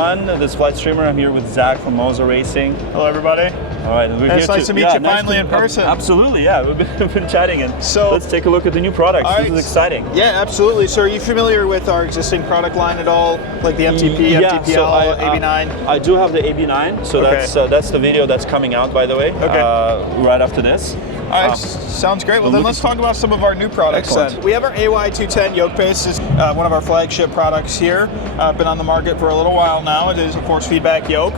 everyone. This is Flight Streamer. I'm here with Zach from Moza Racing. Hello, everybody. All right, we're It's nice to meet you finally in person. Absolutely, yeah. We've been chatting, and so let's take a look at the new products. Right. This is exciting. Yeah, absolutely. So, are you familiar with our existing product line at all, like the MTP, MTPL, so AB9? I do have the AB9. So that's the video that's coming out, by the way, right after this. All right, sounds great. Well, then let's talk about some of our new products. Then. We have our AY210 Yoke Base. This is one of our flagship products here. Been on the market for a little while now. It is a force feedback yoke.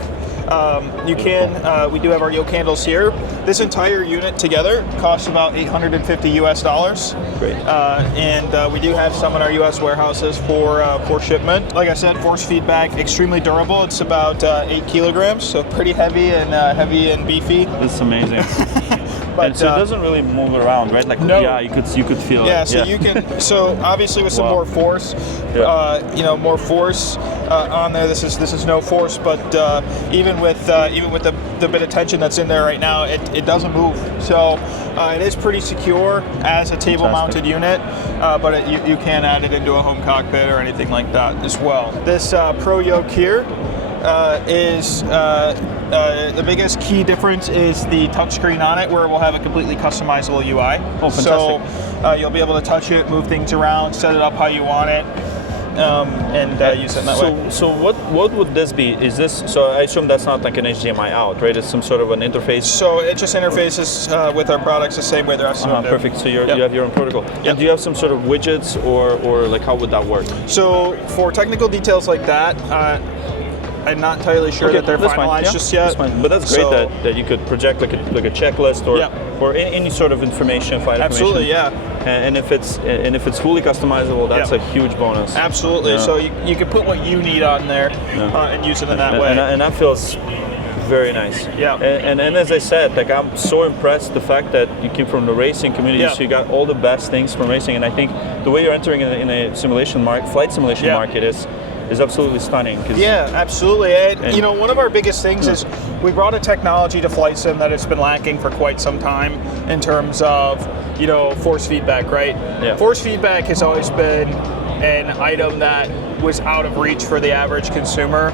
We do have our yoke handles here. This entire unit together costs about $850 US. Great. And we do have some in our US warehouses for shipment. Like I said, force feedback, extremely durable. It's about 8 kilograms, so pretty heavy and beefy. This is amazing. But, and so it doesn't really move around, right? Like, no. Yeah, you could feel it. Yeah, so you can. So obviously with some more force, more force on there. This is no force, but even with the bit of tension that's in there right now, it doesn't move. So it is pretty secure as a table-mounted unit, but you can add it into a home cockpit or anything like that as well. This Pro Yoke here is. The biggest key difference is the touchscreen on it, where we'll have a completely customizable UI. Oh, fantastic. So you'll be able to touch it, move things around, set it up how you want it, and use it in that way. So what would this be? Is this, so I assume that's not like an HDMI out, right? It's some sort of an interface? So it just interfaces with our products the same way the rest of them do. Perfect, so you have your own protocol. Yep. And do you have some sort of widgets, or like how would that work? So for technical details like that, I'm not entirely sure that they're finalized just yet. That's fine. But that's great that you could project like a checklist or any sort of information, flight Absolutely, information. And if it's fully customizable, that's a huge bonus. Absolutely. Yeah. So you can put what you need on there and use it in that way. And that feels very nice. Yeah. And as I said, like, I'm so impressed the fact that you came from the racing community, so you got all the best things from racing. And I think the way you're entering in a simulation flight simulation market is absolutely stunning. Yeah, absolutely. And one of our biggest things is we brought a technology to flight sim that it's been lacking for quite some time in terms of, force feedback, right? Yeah. Force feedback has always been an item that was out of reach for the average consumer.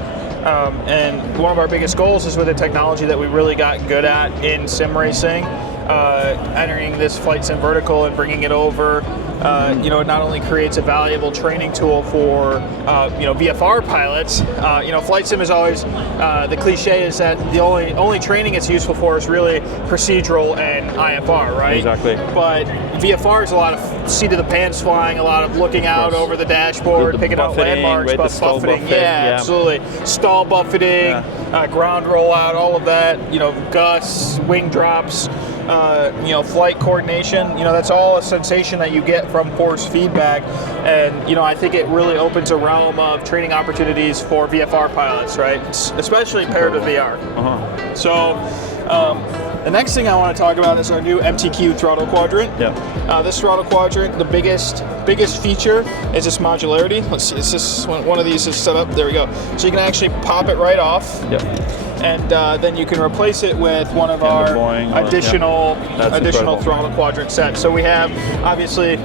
And one of our biggest goals is with the technology that we really got good at in sim racing, entering this flight sim vertical and bringing it over. It not only creates a valuable training tool for VFR pilots. Flight sim is always the cliche is that the only training it's useful for is really procedural and IFR, right? Exactly. But VFR is a lot of seat of the pants flying, a lot of looking out over the dashboard, picking out landmarks, buffeting. Yeah, absolutely. Stall buffeting, ground rollout, all of that. Gusts, wing drops. Flight coordination, that's all a sensation that you get from force feedback, and I think it really opens a realm of training opportunities for VFR pilots, right? Especially paired with VR. So the next thing I want to talk about is our new MTQ Throttle Quadrant. This throttle quadrant, the biggest feature is its modularity. Let's see, it's just one of these is set up. There we go. So you can actually pop it right off. And then you can replace it with one of our additional throttle quadrant sets. So we have obviously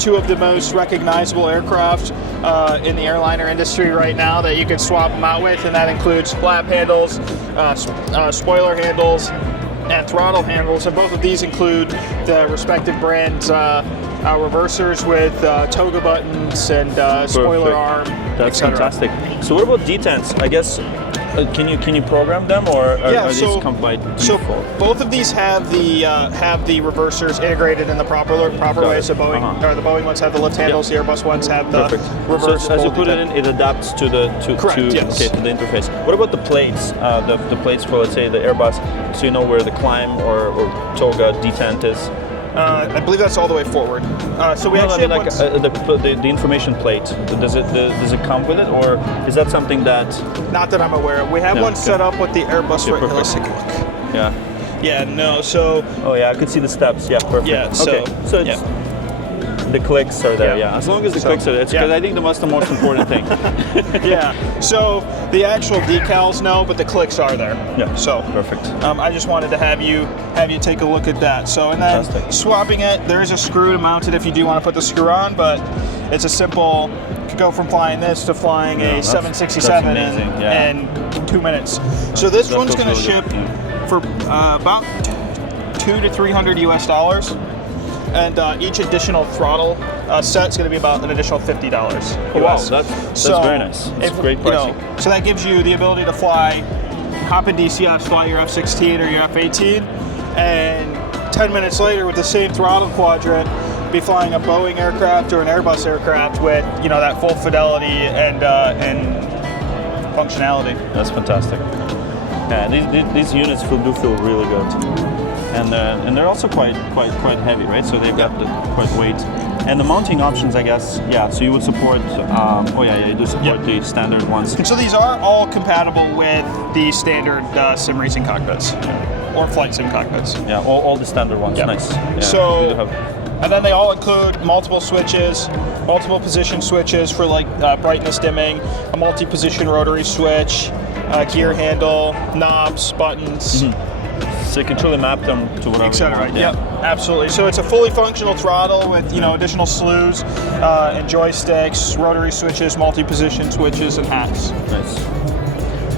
two of the most recognizable aircraft in the airliner industry right now that you can swap them out with, and that includes flap handles, spoiler handles, and throttle handles. And both of these include the respective brands' reversers with toga buttons and spoiler arm. That's fantastic. So what about detents? I guess. Can you program them, or are these come by default? So both of these have the reversers integrated in the proper way. So Boeing or the Boeing ones have the lift handles. The Airbus ones have the reverse. So as you put it in, it adapts to the to the interface. What about the plates? The plates for, let's say, the Airbus, so you know where the climb or toga detent is. I believe that's all the way forward. So we actually the information plate. Does it come with it, or is that something that? Not that I'm aware of. We have one set up with the Airbus. Right, let's take a look. Yeah. No. So. Oh yeah, I could see the steps. Yeah. Perfect. Yeah. So it's, the clicks are there. Yeah. As long as the clicks are there, because I think that's the most important thing. So the actual decals, no, but the clicks are there. Yeah. So perfect. I just wanted to have you take a look at that. So and then swapping it, there is a screw to mount it if you do want to put the screw on, but it's a simple could go from flying this to flying a 767 in 2 minutes. So this one's going to ship for about $200 to $300 US, and each additional throttle set's going to be about an additional $50 US. Wow, that's very nice. That's great pricing. So that gives you the ability to hop in DCS, fly your F-16 or your F-18, and 10 minutes later with the same throttle quadrant, be flying a Boeing aircraft or an Airbus aircraft with that full fidelity and functionality. That's fantastic. Yeah, these units do feel really good, and they're also quite heavy, right? So they've got quite weight. And the mounting options, I guess, so you would support, you do support the standard ones. And so these are all compatible with the standard sim racing cockpits, or flight sim cockpits. Yeah, all the standard ones, nice. Yeah, so, and then they all include multiple switches, multiple position switches for like brightness dimming, a multi-position rotary switch, gear handle, knobs, buttons. So you can truly map them to whatever you want. Yep, absolutely. So it's a fully functional throttle with additional slews and joysticks, rotary switches, multi-position switches, and hacks. Nice.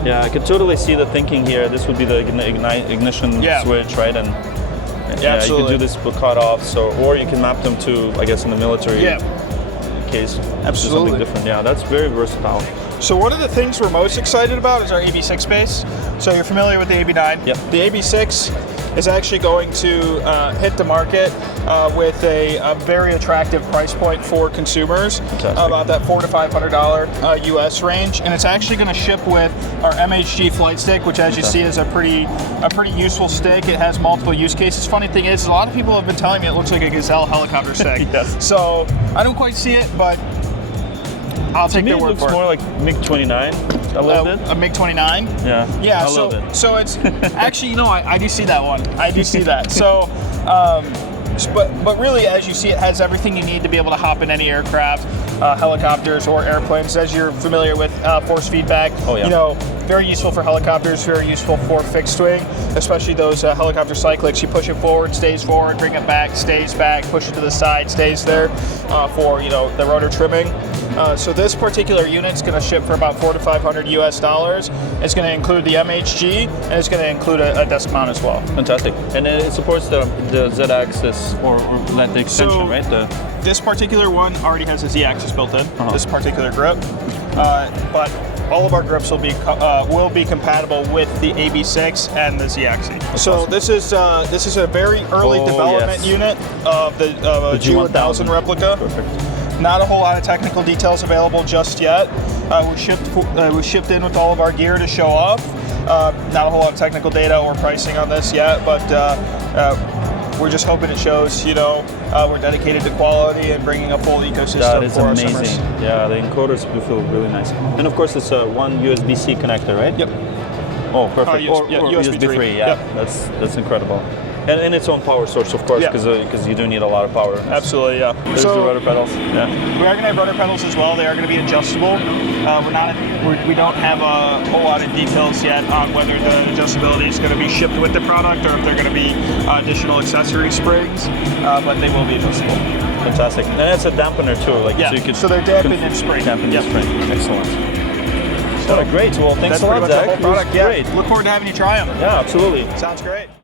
Yeah, I could totally see the thinking here. This would be the ignition switch, right? And you can do this with cutoffs, or you can map them to, I guess, in the military case. Absolutely. Something different. Yeah, that's very versatile. So one of the things we're most excited about is our AB6 base. So you're familiar with the AB9. Yep. The AB6 is actually going to hit the market with a very attractive price point for consumers, about that $400 to $500 US range, and it's actually going to ship with our MHG Flightstick, which, as you see, is a pretty useful stick. It has multiple use cases. Funny thing is, a lot of people have been telling me it looks like a Gazelle helicopter stick. Yes. So I don't quite see it, but I'll take their word for it. It looks more like MiG-29 a little bit. A MiG-29? Yeah. So it's actually, I do see that one. I do see that. So, but really, as you see, it has everything you need to be able to hop in any aircraft, helicopters or airplanes. As you're familiar with force feedback, very useful for helicopters, very useful for fixed wing, especially those helicopter cyclics. You push it forward, stays forward, bring it back, stays back, push it to the side, stays there for the rotor trimming. So this particular unit is going to ship for about $400 to $500 US. It's going to include the MHG, and it's going to include a desk mount as well. Fantastic. And it supports the Z-axis or the extension, right? This particular one already has a Z-axis built in. This particular grip, but all of our grips will be compatible with the AB6 and the Z-axis. So awesome. This is a very early development unit of the G1000 replica. Perfect. Not a whole lot of technical details available just yet. We shipped in with all of our gear to show off. Not a whole lot of technical data or pricing on this yet, but we're just hoping it shows, we're dedicated to quality and bringing a full ecosystem. That is for amazing. Our simmers. Yeah, the encoders do feel really nice. And of course, it's one USB-C connector, right? Yep. Oh, perfect. USB 3. Yeah, that's incredible. And its own power source, of course, because you do need a lot of power. Absolutely, yeah. There's the rudder pedals. Yeah. We are going to have rudder pedals as well. They are going to be adjustable. We don't have a whole lot of details yet on whether the adjustability is going to be shipped with the product or if they're going to be additional accessory springs, but they will be adjustable. Fantastic. And it's a dampener too, so they're dampened in spring. Dampened in spring. Excellent. So great. Well, thanks a lot, Zach. That's pretty much the whole product. Great. Look forward to having you try them. Yeah, absolutely. Sounds great.